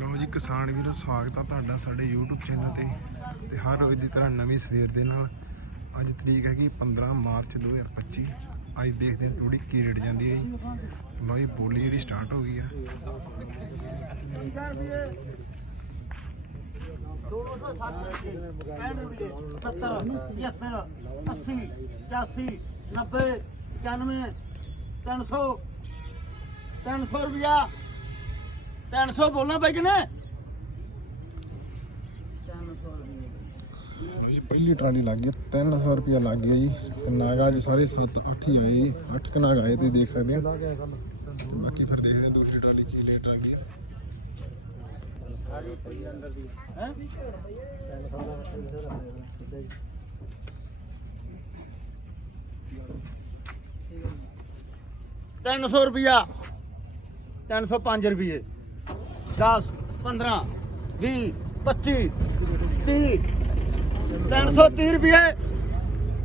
ਲਓ ਜੀ, ਕਿਸਾਨ ਵੀਰੋ, ਸਵਾਗਤ ਆ ਤੁਹਾਡਾ ਸਾਡੇ YouTube ਚੈਨਲ ਤੇ। ਤੇ ਹਰ ਰੋਜ਼ ਦੀ ਤਰ੍ਹਾਂ ਨਵੀਂ ਸਵੇਰ ਦੇ ਨਾਲ ਅੱਜ ਤਰੀਕ ਹੈਗੀ 15 ਮਾਰਚ 2025 ਅੱਜ ਦੇਖਦੇ ਹਾਂ ਥੋੜੀ ਕੀ ਰੇਟ ਜਾਂਦੀ ਹੈ ਜੀ। ਬਾਈ ਬੋਲੀ ਜਿਹੜੀ ਸਟਾਰਟ ਹੋ ਗਈ ਆ। ਸੱਤਰ ਪਝੱਤਰ ਰੁਪਿਆ ਤਿੰਨ ਸੌ ਬੋਲਣਾ ਬਾਈ ਕਿਨੇ? ਜੀ ਪਹਿਲੀ ਟਰਾਲੀ ਲੱਗ ਗਈ 300 ਰੁਪਿਆ ਲੱਗ ਗਿਆ ਜੀ। ਤੇ ਨਾਗਾ ਅੱਜ ਸਾਰੇ 7 8 ਹੀ ਆਏ ਜੀ। 8 ਕ ਨਾਗ ਆਏ ਤੁਸੀਂ ਦੇਖ ਸਕਦੇ ਹੋ। ਬਾਕੀ ਫਿਰ ਦੇਖਦੇ ਹਾਂ ਦੂਸਰੀ ਟਰਾਲੀ ਕੀ ਆਂਦੀ ਹੈ ਹੈ? ਤਿੰਨ ਸੌ ਰੁਪਿਆ ਤਿੰਨ ਸੌ ਪੰਜ ਰੁਪਏ। 10 15 20 25 30 330 ਰੁਪਏ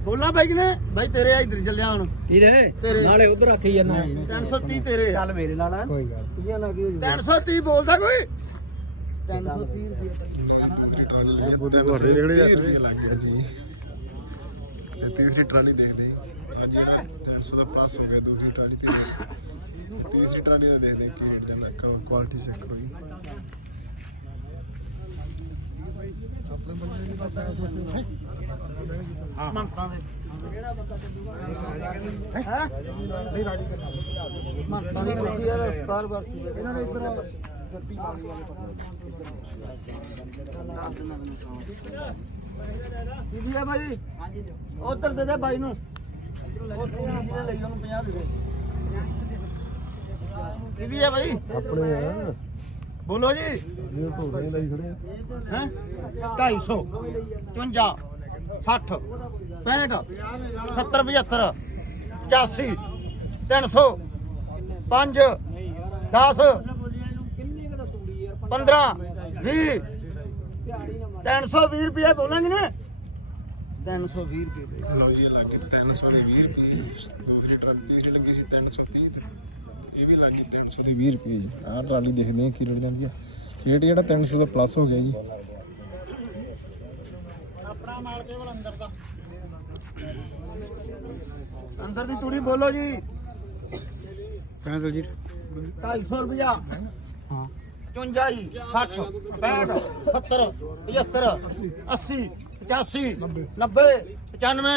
ਬੋਲਾਂ ਬਾਈ ਕਿਨੇ ਬਾਈ ਤੇਰੇ ਆ ਇਧਰ ਚੱਲਿਆ ਹੁਣ ਤੇਰੇ ਨਾਲੇ ਉਧਰ ਰੱਖੀ ਜਾਂਦਾ 330 ਤੇਰੇ ਚੱਲ ਮੇਰੇ ਨਾਲ ਆ ਕੋਈ ਗੱਲ ਕਿਹਨਾਂ ਨਾਲ ਕੀ ਹੋ 330 ਬੋਲਦਾ ਕੋਈ 330 ਰੁਪਏ ਤੁਹਾਡੇ ਜਿਹੜੇ ਆ ਲੱਗ ਗਿਆ ਜੀ ਤੇ ਤੀਸਰੀ ਟਰਾਲੀ ਦੇਖਦੇ। ਜੀ ਅੱਜ 300 ਦਾ ਪਲੱਸ ਹੋ ਗਿਆ ਦੂਸਰੀ ਟਰਾਲੀ ਤੇ ਤੀਸਰੀ ਟਰਾਲੀ ਦਾ ਦੇਖਦੇ ਕੀ ਰੇਟ ਜਾਂਦਾ ਕਰੋ ਕੁਆਲਿਟੀ ਚੈੱਕ ਕਰੋ ਜੀ ਮੰਤਾਂ ਦੇ ਹੈ ਮੰਤਾਂ ਦੀ ਕੁਰਸੀ ਯਾਰ ਬਾਰ ਬਾਰ ਸੀ ਇਹਨਾਂ ਨੇ ਇੱਧਰ ਗੱਡੀ ਮਾਰੀ ਵਾਲੇ ਆ ਬਾਈ ਹਾਂਜੀ ਉਧਰ ਦੇ ਦੇ ਬਾਈ ਨੂੰ ਕਿਹਦੀ ਆ ਬਾਈ? ਆਪਣੇ ਆ। ਬੋਲੋ ਜੀ। ਇਹ ਧੋਰੇ ਲਈ ਖੜੇ ਹੈ? 250 54 60 65 70 75 85 300 5 10 15 20 320 ਰੁਪਏ ਬੋਲਾਂਗੇ ਨੇ। 320 ਰੁਪਏ ਲਓ ਜੀ ਲੱਗੇ 300 ਦੇ 20 ਰੁਪਏ। ਦੂਸਰੀ ਟਰਾਲੀ ਤੀਸਰੀ ਲੱਗੀ ਸੀ 330 ਤੇ ਇਹ ਵੀ ਲੱਗੀ 300 ਦੀ 20 ਰੁਪਏ ਜੀ। ਆਹ ਟਰਾਲੀ ਦੇਖਦੇ ਹਾਂ ਕੀ ਰੇਟ ਜਾਂਦੀ ਆ। ਰੇਟ ਜਿਹੜਾ 300 ਦਾ ਪਲੱਸ ਹੋ ਗਿਆ ਜੀ। ਆਪਣਾ ਮਾਲ ਕੇਵਲ ਅੰਦਰ ਦਾ। ਅੰਦਰ ਦੀ ਤੂੜੀ ਬੋਲੋ ਜੀ। ਕਹਿੰਦਾ ਜੀ। 250 ਰੁਪਿਆ ਹਾਂ। 54 ਜੀ 60 65 70 75 80 85 90 95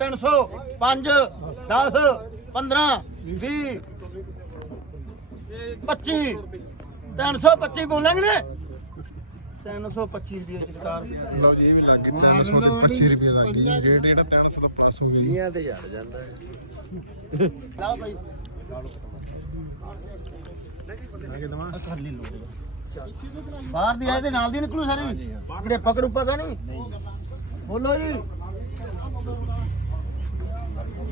300 5 10 15 20 25 325 ਬੋਲਾਂਗੇ ਨੇ? 325 ਰੁਪਏ ਸਰਕਾਰ ਲਓ ਜੀ ਇਹ ਵੀ ਲੱਗ ਗਏ 300 ਦੇ 25 ਰੁਪਏ ਲੱਗ ਗਏ। ਜੀ ਰੇਟ ਜਿਹੜਾ 300 ਤੋਂ ਪਲੱਸ ਹੋ ਗਿਆ ਜੀ। ਤੇ ਝੜ ਜਾਂਦਾ ਹੈ ਲਾ ਭਾਈ ਮੈਂ ਕਿ ਦਵਾਂ। ਖਾਲੀ ਲੋ ਬਾਹਰ ਦੀ ਆਏ ਤੇ ਨਾਲ ਦੀ ਨਿਕਲੂ ਸਾਰੀ। ਕਿਹੜੇ ਪਕੜੂ ਪਤਾ ਨਹੀਂ? ਬੋਲੋ ਜੀ।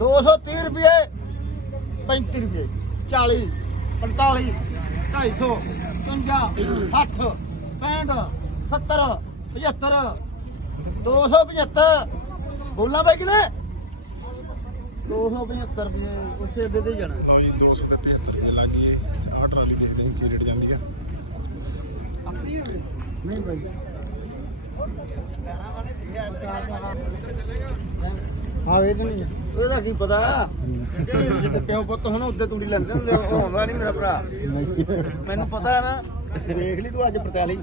230 ਰੁਪਏ। 35 ਰੁਪਏ। 40 45 250 55 60 65 70 75 275 ਬੋਲਾਂ ਬਾਈ ਕਿਨੇ 275 ਰੁਪਏ ਉਸੇ ਅੱਡੇ ਤੇ ਜਾਣਾ। ਲਓ ਜੀ 200 ਤੇ 75 ਰੁਪਏ ਲੱਗ ਗਏ। ਆਹ ਟਰਾਲੀ ਦੇਖਦੇ ਹਾਂ ਕੀ ਰੇਟ ਜਾਂਦੀ ਆ। ਨਹੀਂ ਭਾਈ ਹਾਂ ਵੇ ਨਹੀਂ ਉਹਦਾ ਕੀ ਪਤਾ? ਜਿੱਦ ਪਿਓ ਪੁੱਤ ਹੁਣ ਉੱਤੇ ਤੂੜੀ ਲੈਂਦੇ ਹੁੰਦੇ ਉਹ ਆਉਂਦਾ ਨਹੀਂ ਮੇਰਾ ਭਰਾ। ਮੈਨੂੰ ਪਤਾ ਨਾ। ਦੇਖ ਲਈ ਤੂੰ ਅੱਜ ਪਰਤਾਲੀ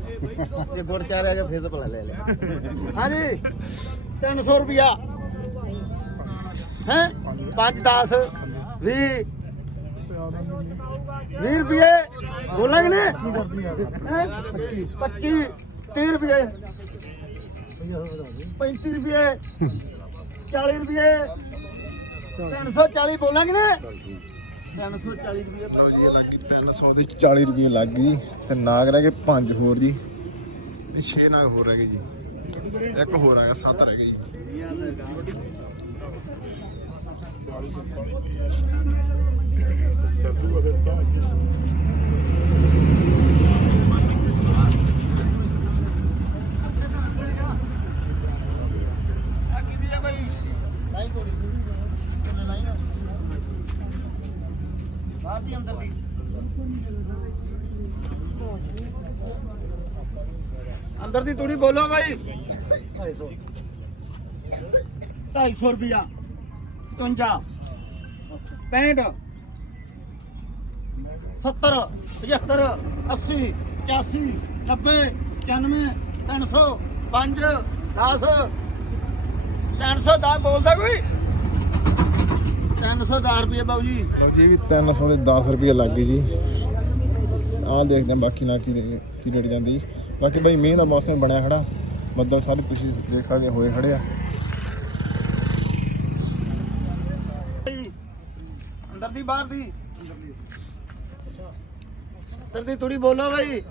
ਜੇ ਗੁੜ ਚਾਰ ਆ ਗਿਆ ਫੇਰ ਤਾਂ ਭਲਾ ਲੈ ਲੈ। ਹਾਂਜੀ 300 ਰੁਪਿਆ ਹੈ? 5 10 20 20 ਰੁਪਏ ਬੋਲਾਂਗੇ ਨੇ ਕੀ ਕਰਦੀ ਆ 25 30 ਰੁਪਏ। 35 ਰੁਪਏ। 40 ਰੁਪਏ। 340 ਬੋਲਾਂਗੇ ਨੇ 340 ਰੁਪਏ ਲਓ ਜੀ, ਇਹ ਲੱਗ ਗਈ 300 ਦੀ 40 ਰੁਪਏ ਲੱਗ ਗਈ। ਤੇ ਨਾਗ ਰਹਿ ਗਏ 5 ਹੋਰ ਜੀ। ਇਹ 6 ਨਾਗ ਹੋਰ ਰਹਿ ਗਏ ਜੀ। ਇੱਕ ਹੋਰ ਹੈਗਾ ਗਿਆ 7 ਰਹਿ ਗਏ ਜੀ ਆ ਕਿਹਦੀ ਆ ਭਾਈ ਲਾਈ ਕੋੜੀ ਲਾਈ ਨਾ ਬਾਹਰ ਦੀ ਅੰਦਰ ਦੀ ਅੰਦਰ ਦੀ ਤੂੜੀ ਬੋਲੋ ਬਾਈ। 250 250 ਰੁਪਿਆ 55 65 70 75 80 85 90 95 300 5 10 310 ਬੋਲਦਾ ਕੋਈ? 310 ਰੁਪਏ ਬਾਬੂ ਜੀ। ਲਓ ਜੀ ਇਹ ਵੀ 300 ਦੇ 10 ਰੁਪਏ ਲੱਗ ਗਈ ਜੀ। ਆਹ ਦੇਖਦੇ ਹਾਂ ਬਾਕੀ ਨਾ ਕੀ ਦੇ- ਕੀ ਰੇਟ ਜਾਂਦੀ। ਬਾਕੀ ਬਾਈ ਮੀਂਹ ਦਾ ਮੌਸਮ ਬਣਿਆ ਖੜਾ। ਬੱਦਲ ਸਾਰੇ ਤੁਸੀਂ ਦੇਖ ਸਕਦੇ ਹੋ, ਹੋਏ ਖੜੇ ਆ। ਅੰਦਰ ਦੀ, ਬਾਹਰ ਦੀ। ਅੰਦਰ ਦੀ ਤੂੜੀ ਬੋਲੋ ਬਾਈ।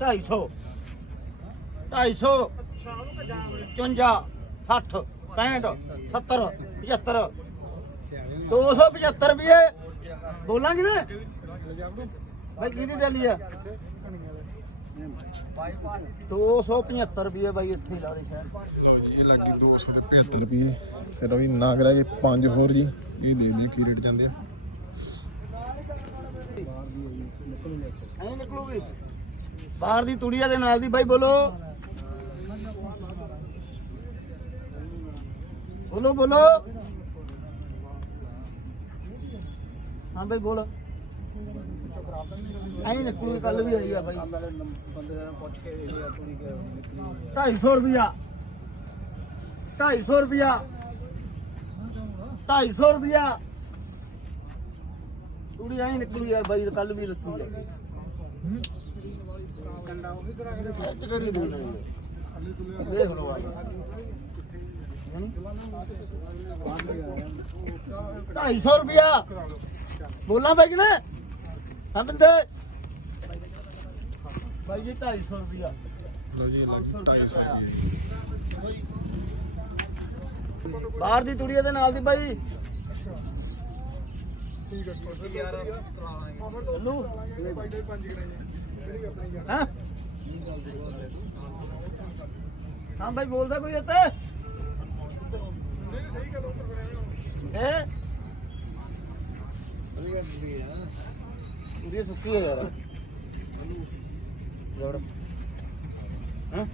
250 250 54 60 65 70 75 275 ਰੁਪਏ ਬੋਲਾਂਗੇ ਨਾ? ਭਾਈ ਕਿਹਦੀ ਡਾਲੀ ਆ? 275 ਰੁਪਏ ਬਾਈ ਇੱਥੇ ਲਾ ਦੇ ਸ਼ਹਿਰ। ਲਓ ਜੀ ਇਹ ਲੱਗੀ 275 ਰੁਪਏ। ਤੇ ਰਵੀ ਨਾ ਕਰਾ ਕੇ ਪੰਜ ਹੋਰ ਜੀ। ਇਹ ਦੇਖਦੇ ਹਾਂ ਕੀ ਰੇਟ ਜਾਂਦੇ ਆ। ਐਂ ਨਿਕਲੂਗੀ। ਬਾਹਰ ਦੀ ਤੂੜੀਆ ਦੇ ਨਾਲ ਦੀ ਬਾਈ ਬੋਲੋ। ਬੋਲੋ ਬੋਲੋ। ਹਾਂ ਬਾਈ ਬੋਲ। ਐਂ ਨਿਕਲੂਗੀ ਕੱਲ ਵੀ ਆਈ ਆ ਬਾਈ। 250 ਰੁਪਿਆ 250 ਰੁਪਿਆ 250 ਰੁਪਿਆ ਤੂੜੀ ਐਂ ਨਿਕਲੂ ਯਾਰ ਬਾਈ ਕੱਲ ਵੀ ਲੱਤੀ ਆ। ਸੱਚ ਕਰੀ ਬੋਲ ਦੇਖ ਲਓ ਆ ਢਾਈ ਸੌ ਰੁਪਿਆ ਬੋਲਾਂ ਬਾਈ ਕਿ ਨਾ ਹਾਂ ਬੰਦੇ ਬਾਈ ਜੀ 250 ਰੁਪਿਆ ਲਓ ਜੀ ਇਹ ਲੱਗੀ 250 ਰੁਪਏ ਬਾਹਰ ਦੀ ਤੂੜੀ ਦੇ ਨਾਲ ਦੀ ਬਾਈ। ਚੱਲੂ ਹਾਂ? ਹਾਂ ਬਾਈ ਬੋਲਦਾ ਕੋਈ ਇੱਥੇ? ਹੈ? ਪੂਰੀ ਸੁੱਕੀ ਹੈ ਯਾਰ। ਹਾਂ?